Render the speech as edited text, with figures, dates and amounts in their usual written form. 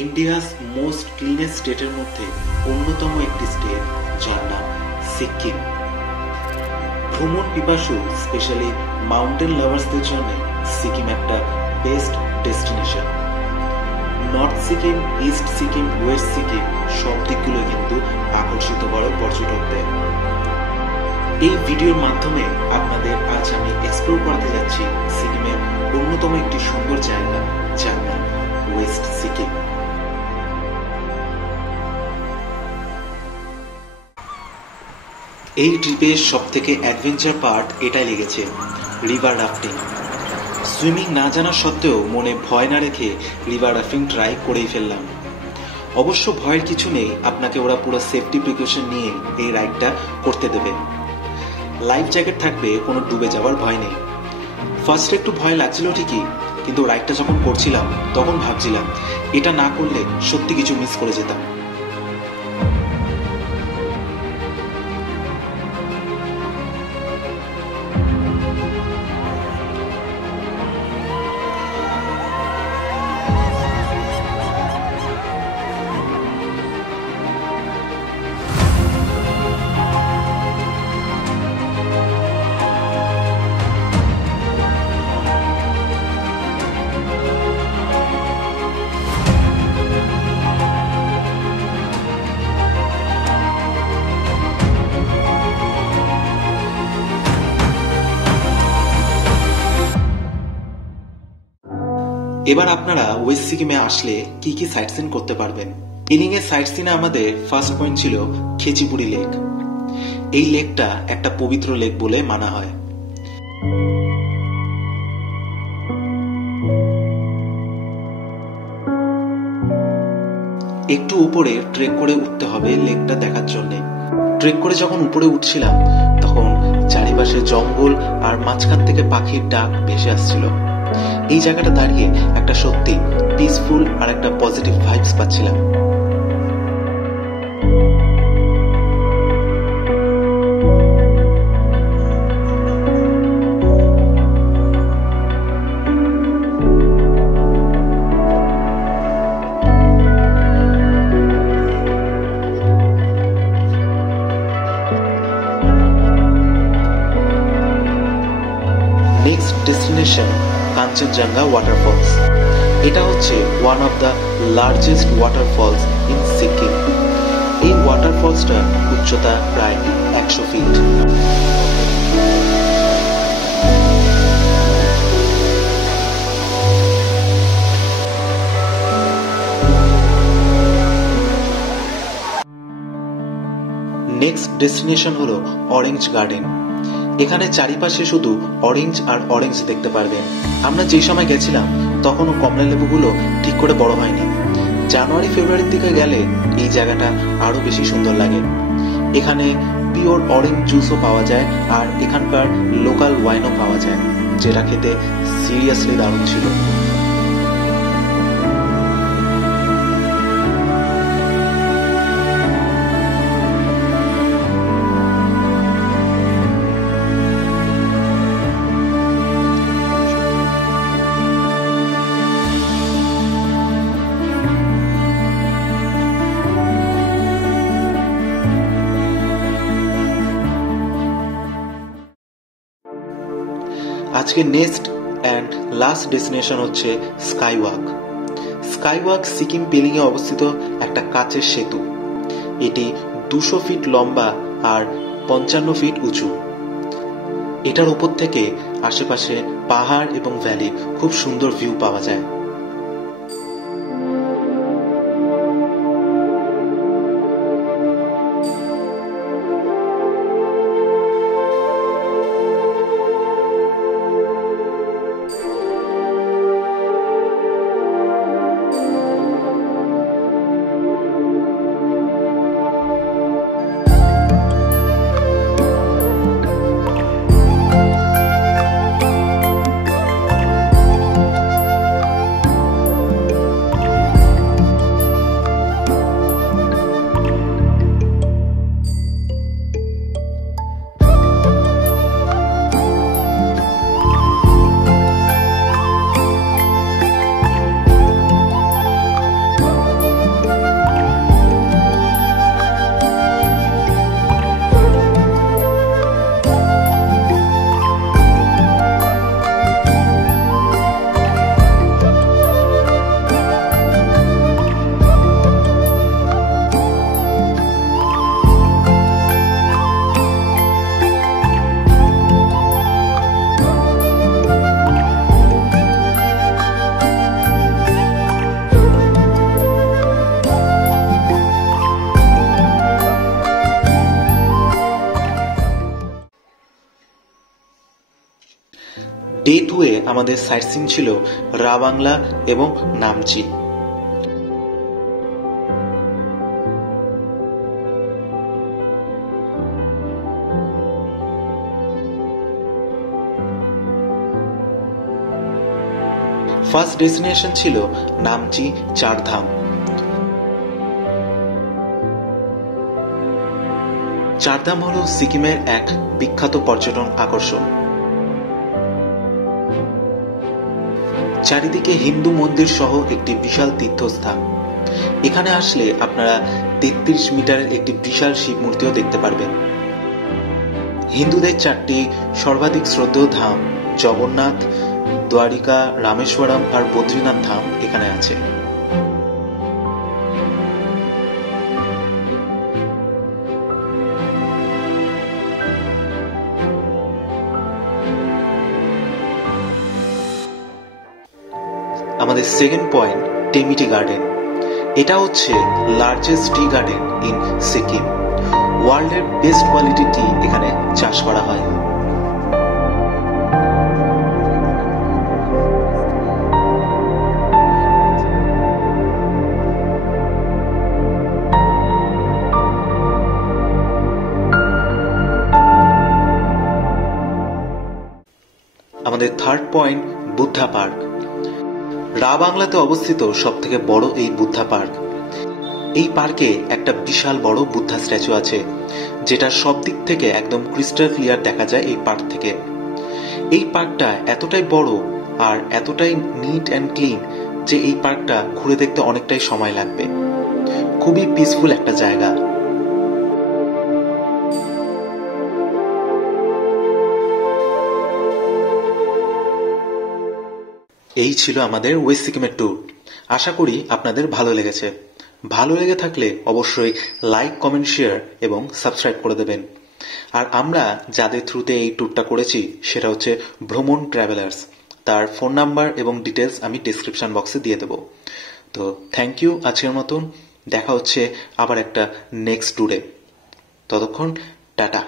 India's most cleanest স্টেটের মধ্যে অন্যতম একটি স্টেট, যার নাম সিকিম। ভ্রমণ পিপাসু স্পেশালি মাউন্টেন লাভার্সদের জন্য সিকিম একটা best destination. North Sikkim, east Sikkim, West Sikkim সব দিকগুলো কিন্তু আকর্ষিত করে পর্যটকদের। এই ভিডিওর মাধ্যমে আপনাদের আজ আমি এক্সপ্লোর করতে যাচ্ছি সিকিমের অন্যতম একটি সুন্দর জায়গা, যার নাম ওয়েস্ট সিকিম। এই ট্রিপের সব থেকে অ্যাডভেঞ্চার পার্ট এটাই লেগেছে, রিভার রাফটিং। সুইমিং না জানা সত্ত্বেও মনে ভয় না রেখে রিভার রাফটিং ট্রাই করেই ফেললাম। অবশ্য ভয়ের কিছু নেই, আপনাকে ওরা পুরো সেফটি প্রিকশন নিয়ে এই রাইডটা করতে দেবে। লাইফ জ্যাকেট থাকবে, কোনো ডুবে যাওয়ার ভয় নেই। ফার্স্টে একটু ভয় লাগছিল ঠিকই, কিন্তু রাইডটা যখন করছিলাম তখন ভাবছিলাম এটা না করলে সত্যি কিছু মিস করে যেতাম। এবার আপনারা ওয়েস্ট সিকিমে আসলে কি কি সাইট সিন করতে পারবেন। ইলিং এর সাইট সিনে আমাদের ফার্স্ট পয়েন্ট ছিল খেচিপুরি লেক। এই লেকটা একটা পবিত্র লেক বলে মানা হয়। একটু উপরে ট্রেক করে উঠতে হবে লেকটা দেখার জন্য। ট্রেক করে যখন উপরে উঠছিলাম তখন চারিপাশে জঙ্গল আর মাঝখান থেকে পাখির ডাক ভেসে আসছিল। এই জায়গাটা দাঁড়িয়ে একটা সত্যি পিসফুল আর একটা পজিটিভ ভাইবস পাচ্ছিলাম। Next destination Kanchenjunga waterfalls. এটা হচ্ছে one of the largest waterfalls in Sikkim. এই ওয়াটারফলসটা উচ্চতা প্রায় 100 ফিট। নেক্সট ডেস্টিনেশন হলো অরেঞ্জ গার্ডেন। এখানে চারিপাশে শুধু অরেঞ্জ আর অরেঞ্জ দেখতে পারবেন। আমরা যে সময় গেছিলাম তখনও কমলা লেবুগুলো ঠিক করে বড় হয়নি। জানুয়ারি ফেব্রুয়ারির দিকে গেলে এই জায়গাটা আরো বেশি সুন্দর লাগে। এখানে পিওর অরেঞ্জ জুসও পাওয়া যায় আর এখানকার লোকাল ওয়াইনও পাওয়া যায়, যেটা খেতে সিরিয়াসলি দারুণ ছিল। আজকে নেক্সট অ্যান্ড লাস্ট ডেস্টিনেশন হচ্ছে স্কাইওয়াক। স্কাইওয়াক সিকিম পেলিং এ অবস্থিত একটা কাচের সেতু। এটি 200 ফিট লম্বা আর 55 ফিট উঁচু। এটার উপর থেকে আশেপাশে পাহাড় এবং ভ্যালি খুব সুন্দর ভিউ পাওয়া যায়। ডে 2 এ আমাদের সাইট সিইং ছিল রা বাংলা এবং নামচি। ফার্স্ট ডেস্টিনেশন ছিল নামচি চারধাম। চারধাম হল সিকিমের এক বিখ্যাত পর্যটন আকর্ষণ। চারিদিকে হিন্দু মন্দির সহ একটি বিশাল তীর্থস্থান। এখানে আসলে আপনারা 33 মিটারের একটি বিশাল শিব মূর্তিও দেখতে পারবেন। হিন্দুদের 4টি সর্বাধিক শ্রদ্ধেয় ধাম জগন্নাথ, দ্বারিকা, রামেশ্বরম আর বদ্রীনাথ ধাম এখানে আছে। আমাদের সেকেন্ড পয়েন্ট টেমিটি গার্ডেন। এটা হচ্ছে largest tea garden in Sikkim. ওয়ার্ল্ডের বেস্ট কোয়ালিটি টি এখানে চাষ করা হয়। আমাদের থার্ড পয়েন্ট বুদ্ধা পার্ক। রা বাংলাতে অবস্থিত সবথেকে বড় এই বুদ্ধা পার্ক। এই পার্কে একটা বিশাল বড় বুদ্ধা স্ট্যাচু আছে, যেটা সব দিক থেকে একদম ক্রিস্টাল ক্লিয়ার দেখা যায় এই পার্ক থেকে। এই পার্কটা এতটাই বড় আর এতটাই নিট অ্যান্ড ক্লিন যে এই পার্কটা ঘুরে দেখতে অনেকটাই সময় লাগবে। খুবই পিসফুল একটা জায়গা। এই ছিল আমাদের ওয়েস্ট সিকিমের ট্যুর। আশা করি আপনাদের ভালো লেগেছে। ভালো লেগে থাকলে অবশ্যই লাইক, কমেন্ট, শেয়ার এবং সাবস্ক্রাইব করে দেবেন। আর আমরা যাদের থ্রুতে এই ট্যুরটা করেছি সেটা হচ্ছে ভ্রমণ ট্রাভেলার্স। তার ফোন নাম্বার এবং ডিটেলস আমি ডেসক্রিপশন বক্সে দিয়ে দেব। তো থ্যাংক ইউ আজকের মতন। দেখা হচ্ছে আবার একটা নেক্সট ট্যুরে। ততক্ষণ টাটা।